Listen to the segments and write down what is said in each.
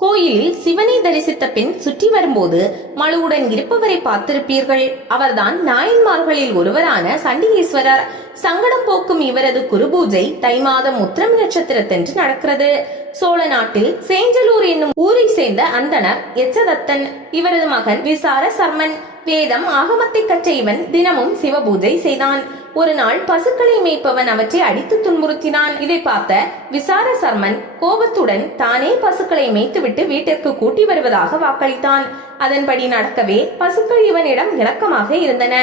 கோயிலில் சிவனை தரிசித்த பின் சுற்றி வரும்போது மழுவுடன் இருப்பவரை பார்த்திருப்பீர்கள். அவர்தான் நாயன்மார்களில் ஒருவரான சண்டிகேஸ்வரர் சங்கடம் போக்கும் இவரது குருபூஜை தை மாதம் உத்திரம் நட்சத்திரத்தன்று நடக்கிறது. சோழ நாட்டில் சேஞ்சலூர் என்னும் ஊரை சேர்ந்த அந்தனர் எச்சதத்தன் இவரது மகன் விசார சர்மன். வேதம் ஆகமத்தை கற்ற இவன் தினமும் சிவபூஜை செய்தான். ஒரு நாள் பசுக்களை மேய்ப்பவன் அவற்றை அடித்து துன்புறுத்தினான். இதை பார்த்த விசார சர்மன் கோபத்துடன் தானே பசுக்களை மேய்த்துவிட்டு வீட்டிற்கு கூட்டி வருவதாக வாக்களித்தான். அதன்படி நடக்கவே பசுக்கள் இவனிடம் இணக்கமாக இருந்தன.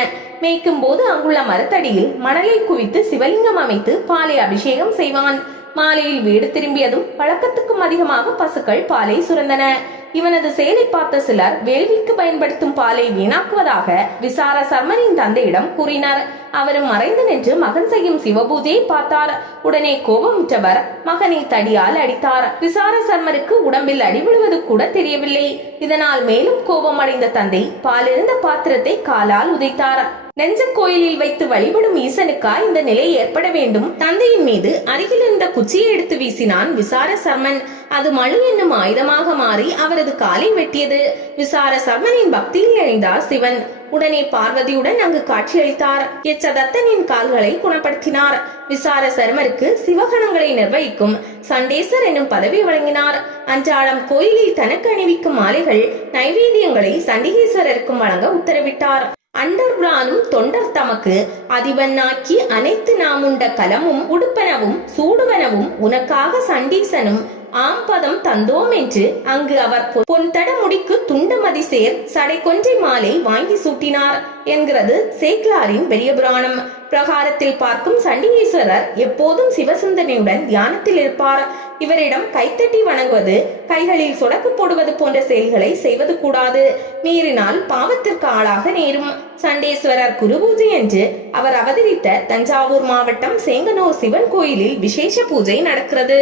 மேய்க்கும் போது அங்குள்ள மரத்தடியில் மணலை குவித்து சிவலிங்கம் அமைத்து பாலை அபிஷேகம் செய்வான். மாலையில் வீடு திரும்பியதும் வழக்கத்துக்கும் அதிகமாக பசுக்கள் பாலை சுரந்தன. இவனது செயலை பார்த்த சிலர் வேள்விக்கு பயன்படுத்தும் பாலை வீணாக்குவதாக விசார சர்மனின் தந்தையிடம் கூறினார். அவரும் மறைந்து நின்று மகன் செய்யும் சிவபூஜையை பார்த்தார். உடனே கோபமுற்றவர் மகனை தடியால் அடித்தார். விசார சர்மருக்கு உடம்பில் அடி கூட தெரியவில்லை. இதனால் மேலும் கோபம் அடைந்த தந்தை பாலிருந்த பாத்திரத்தை காலால் உதைத்தார். நெஞ்ச கோயிலில் வைத்து வழிபடும் ஈசனுக்கா இந்த நிலை ஏற்பட வேண்டும். தந்தையின் மீது அருகில் இருந்த குச்சியை எடுத்து வீசினான் விசார சர்மன் அது மழு என்னும் ஆயுதமாக மாறி அவரது காலை வெட்டியது. விசார சர்மனின் பக்தியில் இணைந்தார் சிவன். உடனே பார்வதியுடன் அங்கு காட்சியளித்தார். எச்சதத்தனின் கால்களை குணப்படுத்தினார். விசார சர்மருக்கு சிவகணங்களை நிர்வகிக்கும் சண்டேசர் என்னும் பதவி வழங்கினார். அன்றாடம் கோயிலில் தனக்கு அணிவிக்கும் மாலைகள் நைவேத்தியங்களை சண்டிகேஸ்வரருக்கும் வழங்க உத்தரவிட்டார். அண்டர்பிரானும் தொண்டர் தமக்கு அதிபன்னாக்கி அனைத்து நாமுண்ட கலமும் உடுப்பனவும் சூடுவனவும் உனக்காக சண்டீசனும் ஆம்பதம் தந்தோம் என்று அங்கு அவர் பொன் பொன்தட முடிக்கு துண்டமதி சேர் சடை கொன்றை மாலை வாங்கி சூட்டினார் என்கிறது சேக்லாரின் பெரிய புராணம். பிரகாரத்தில் பார்க்கும் சண்டிகேஸ்வரர் எப்போதும் சிவசிந்தனையுடன் தியானத்தில் இருப்பார். இவரிடம் கைத்தட்டி வணங்குவது கைகளில் சொடக்கு போடுவது போன்ற செயல்களை செய்வது கூடாது. மீறினால் பாவத்திற்கு ஆளாக நேரும். சண்டேஸ்வரர் குருபூஜை என்று அவர் அவதரித்த தஞ்சாவூர் மாவட்டம் சேங்கனூர் சிவன் கோயிலில் விசேஷ பூஜை நடக்கிறது.